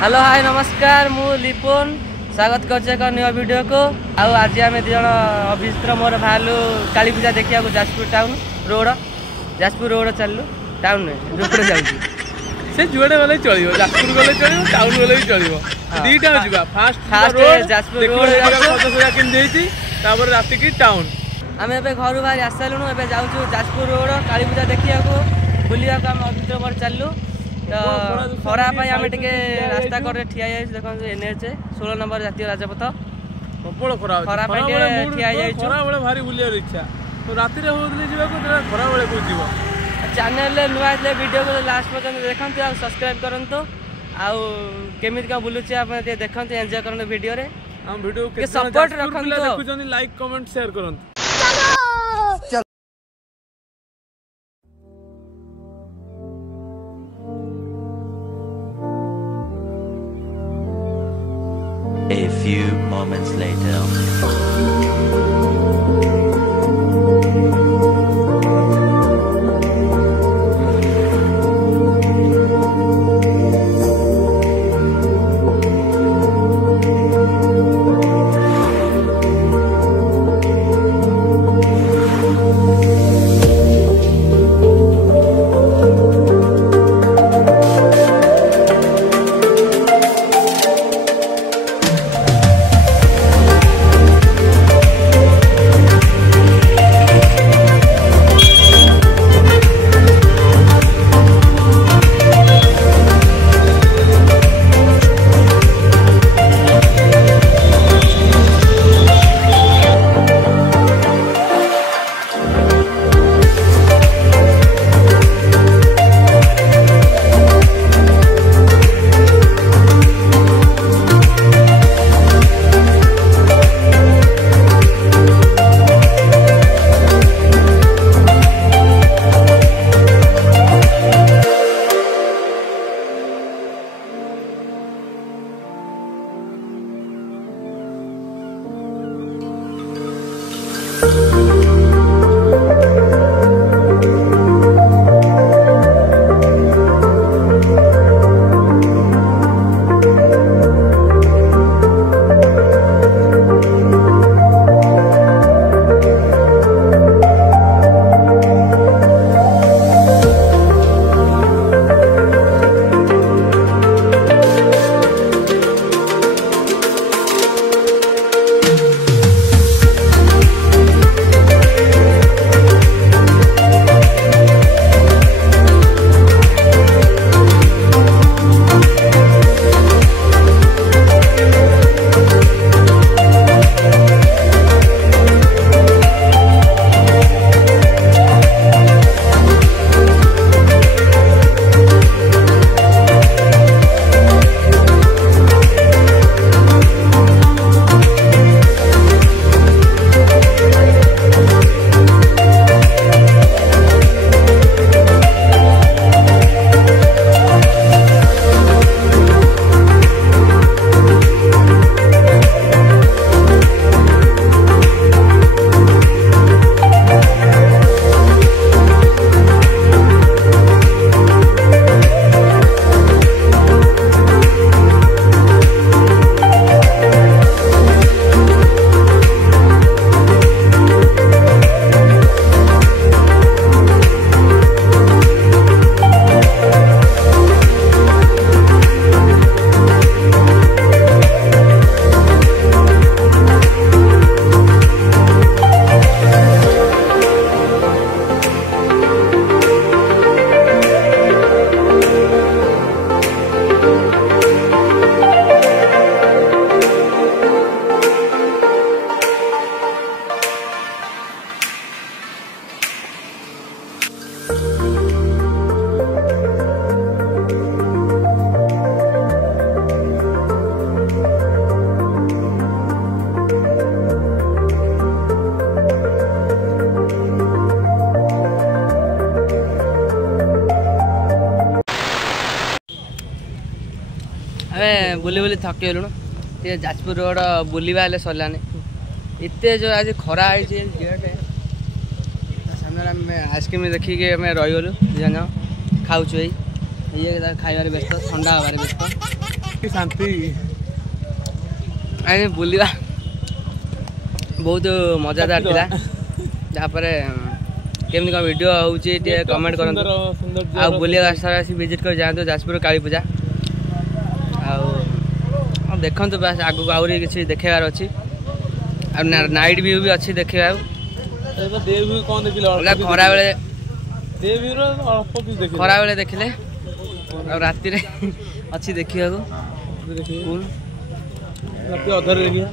Hello hi नमस्कार मु लिपोन स्वागत कर न्यू वीडियो को आज आम दिज अभिजित मोर बाहर काली पूजा देखा जाजपुर टाउन रोड चलू टाउन जो से जुआड़े गले चलो जाजपुर गले चलो टाउन गले भी चलो दीटा जावा फास्ट जाजपुर रोड रात की टाउन आम ए घर बाहर आस सारूँ ए जाऊँ जाजपुर रोड काली पूजा देखा बुलिया आम अभिजित मोर चलू तो खरापाई आम टे रास्ता कड़े ठिया देखो NH 16 नंबर जातीय राजपथ प्रबल खरा खरा भारी बुलियार इच्छा तो राति खरा बेले को जीव चैनल नुआ वीडियो को लास्ट पर्यंत देखते आ सब्सक्राइब करूँ आमी क्या बुलूचे आप देखते एंजॉय करते वीडियो रे हम वीडियो के सपोर्ट रखते लाइक कमेंट शेयर करते। A few moments later. आम बुली बुली थकी गलुण टे जाजपुर रोड बुलवा सरलानी एत जो आज खरा गेटे सामने आइसक्रीम देखिए आम रहीगलु दुजन खाऊँ ये खाइबार व्यस्त ठंडा हबार व्यस्त कि शांति आए बुलिया बहुत मजादार थिला तापर केमनी का वीडियो होची टे कमेंट करंतु आ बुलिया रास्ता से विजिट कर जांतो जाजपुर काली पूजा आ देखंतु बस आगु आउरी किछि देखेबार अछि आ नाइट व्यू भी अच्छी देखेबा डे व्यू कोन देखिले खरा बेले डे व्यू रो अल्प किछ देखिले खरा बेले देखिले आ राति रे अच्छी देखिबा को देखिए राति अधर देखिए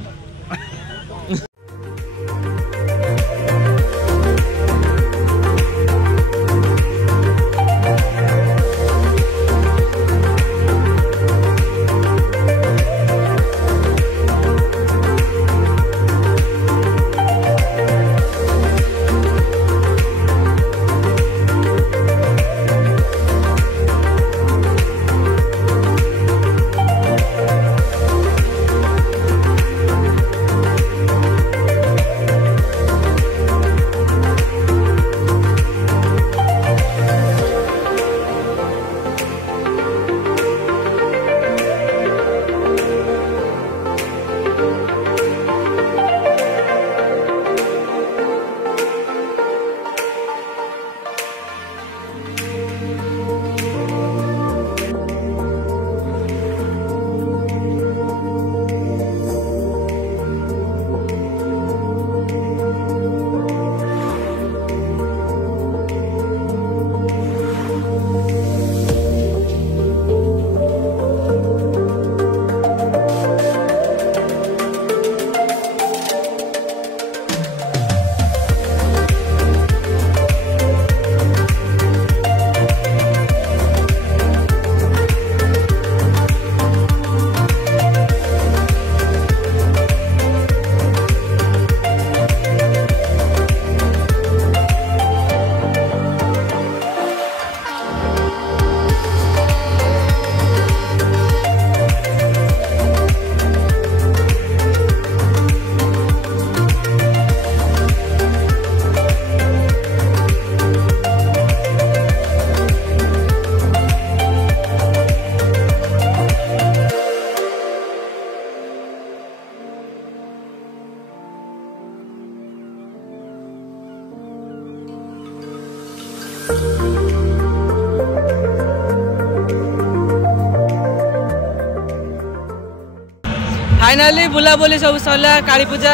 फाइनाली बुलाबुली सब सरला काली पूजा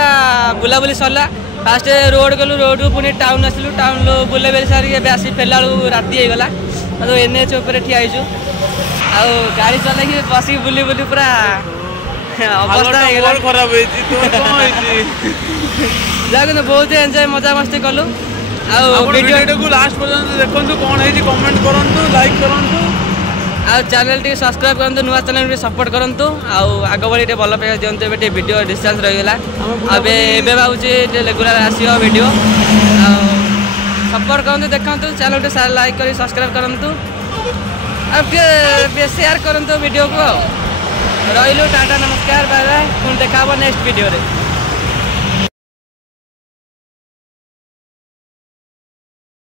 बुलाबुली सरला फास्ट रोड गलु रोड पुणी टाउन आसलु टाउन लो बुले बेले सारी आसी फेरला राति हो गला तो एनएच ऊपर ठिया आइछु आ गाड़ी चले कि बसी बुली बुली पूरा अवस्था हो गला खराब होई छी तो कोन होई छी जागन बहुत एंजॉय मजा मस्ती कलु आ वीडियो को लास्ट पर्यंत देखंतु कोन होई छी कमेंट करंतु लाइक करंतु आ चैनल टी सब्सक्राइब करंतु नुआ चैनल टी सपोर्ट करंतु आ आगो बड़ी टे भल पे दियंतु एबे वीडियो डिस्टेंस रहि गेला अबे एबे बाउची रेगुलर आसीओ वीडियो आ सपोर्ट करंतु देखंतु चैनल टी लाइक करी सब्सक्राइब करंतु अब के शेयर करंतु वीडियो को रहिलु टाटा नमस्कार बाय बाय पुन देखाबो नेक्स्ट वीडियो रे।